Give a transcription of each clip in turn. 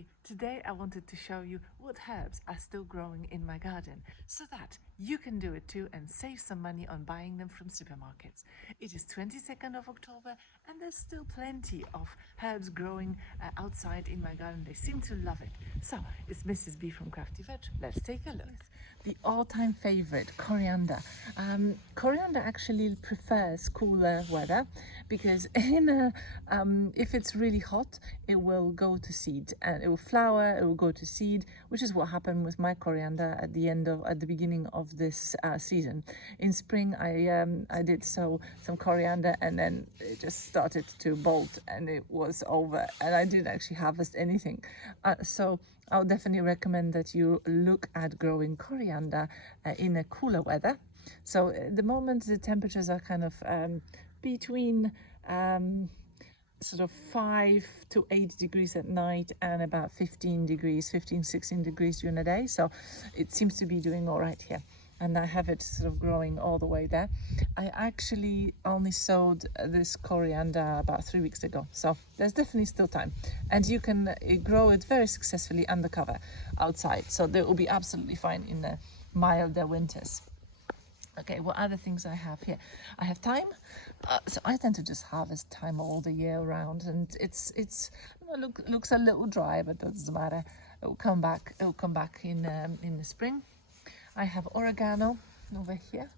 Hi, today I wanted to show you what herbs are still growing in my garden so that you can do it too and save some money on buying them from supermarkets. It is 22nd of October and there's still plenty of herbs growing outside in my garden. They seem to love it. So it's Mrs. B from Crafty Veg. Let's take a look. The all-time favorite, coriander. Coriander actually prefers cooler weather because if it's really hot, it will go to seed and it will flower, it will go to seed, which is what happened with my coriander at the beginning of this season. In spring, I did sow some coriander and then it just started to bolt and it was over and I didn't actually harvest anything. So I would definitely recommend that you look at growing coriander in a cooler weather. So at the moment the temperatures are kind of between sort of 5 to 8 degrees at night and about 16 degrees during the day. So it seems to be doing all right here. And I have it sort of growing all the way there. I actually only sowed this coriander about 3 weeks ago, so there's definitely still time. And you can grow it very successfully undercover outside, so they will be absolutely fine in the milder winters. Okay, what other things I have here? I have thyme. So I tend to just harvest thyme all the year round, and it's looks a little dry, but that doesn't matter. It will come back. It will come back in the spring. I have oregano over here.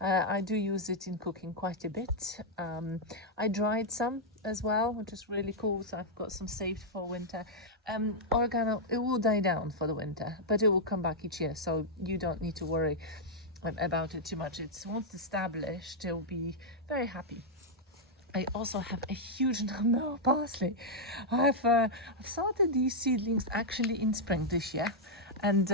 I do use it in cooking quite a bit. I dried some as well, which is really cool. So I've got some saved for winter. Oregano, it will die down for the winter, but it will come back each year. So you don't need to worry about it too much. It's once established, it'll be very happy. I also have a huge number of parsley. I've started these seedlings actually in spring this year, and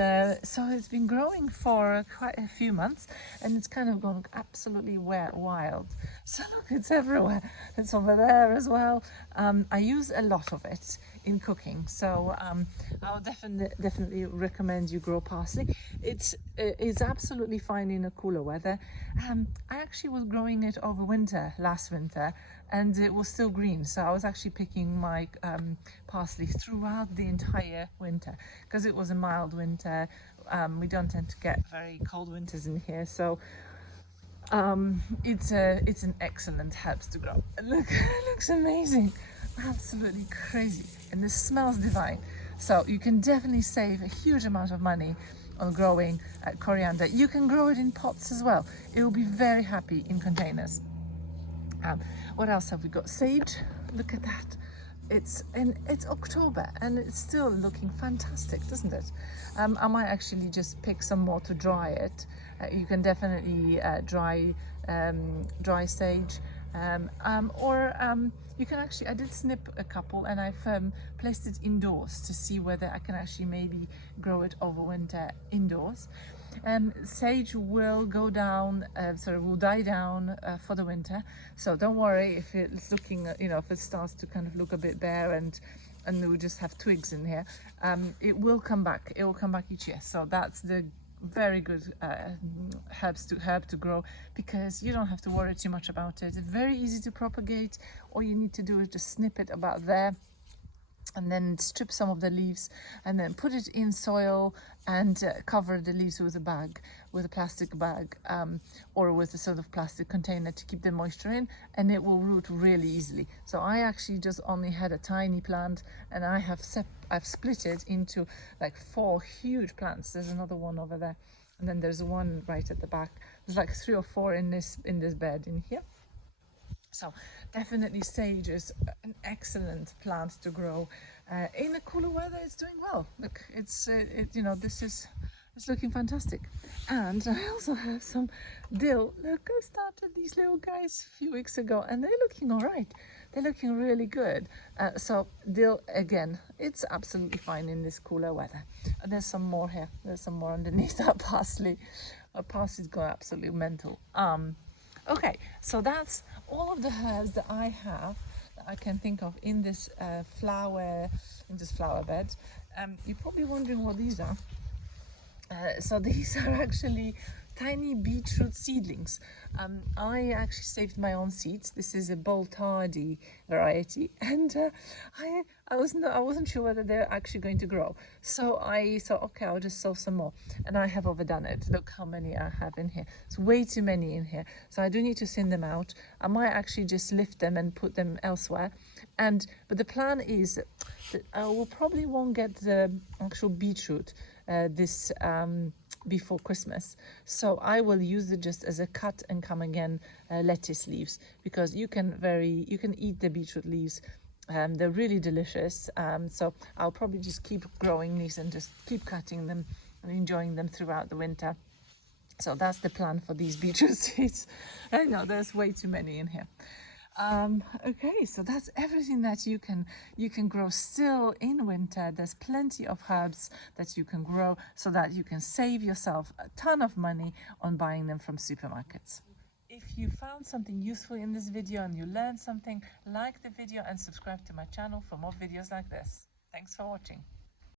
so it's been growing for quite a few months, and it's kind of gone absolutely wild. So look, it's everywhere. It's over there as well. I use a lot of it in cooking, so I'll definitely recommend you grow parsley. It's absolutely fine in a cooler weather. I actually was growing it over winter last winter, and it was still green, so I was actually picking my parsley throughout the entire winter because it was a mild winter. We don't tend to get very cold winters in here, so it's an excellent herbs to grow. Look, it looks amazing, absolutely crazy, and this smells divine. So you can definitely save a huge amount of money on growing coriander. You can grow it in pots as well. It will be very happy in containers. What else have we got? Sage. Look at that. It's October and it's still looking fantastic, doesn't it? I might actually just pick some more to dry it. You can definitely dry sage, you can actually, I did snip a couple and I've placed it indoors to see whether I can actually maybe grow it over winter indoors. Sage will go down, will die down for the winter. So don't worry if it's looking, if it starts to kind of look a bit bare and we just have twigs in here. It will come back. It will come back each year. So that's the very good herb to grow, because you don't have to worry too much about it. It's very easy to propagate. All you need to do is just snip it about there and then strip some of the leaves and then put it in soil and cover the leaves with a plastic bag, or with a sort of plastic container to keep the moisture in, and it will root really easily. So I actually just only had a tiny plant and I've split it into like 4 huge plants. There's another one over there, and then there's one right at the back. There's like 3 or 4 in this bed in here. So definitely sage is an excellent plant to grow in the cooler weather. It's doing well. Look, it's looking fantastic. And I also have some dill. Look, I started these little guys a few weeks ago and they're looking all right. They're looking really good. So dill, again, it's absolutely fine in this cooler weather. And there's some more here. There's some more underneath that parsley. Our parsley's gone absolutely mental. Okay, so that's all of the herbs that I have that I can think of in this flower bed. You're probably wondering what these are. So these are actually tiny beetroot seedlings. I actually saved my own seeds. This is a Boltardi variety, and I wasn't sure whether they're actually going to grow. So I thought, okay, I'll just sow some more, and I have overdone it. Look how many I have in here. It's way too many in here. So I do need to thin them out. I might actually just lift them and put them elsewhere. But the plan is that I will probably won't get the actual beetroot this before Christmas, so I will use it just as a cut and come again lettuce leaves, because you can eat the beetroot leaves. They're really delicious. So I'll probably just keep growing these and just keep cutting them and enjoying them throughout the winter. So that's the plan for these beetroot seeds. I know there's way too many in here. Okay, so that's everything that you can grow still in winter. There's plenty of herbs that you can grow so that you can save yourself a ton of money on buying them from supermarkets. If you found something useful in this video and you learned something, like the video and subscribe to my channel for more videos like this. Thanks for watching.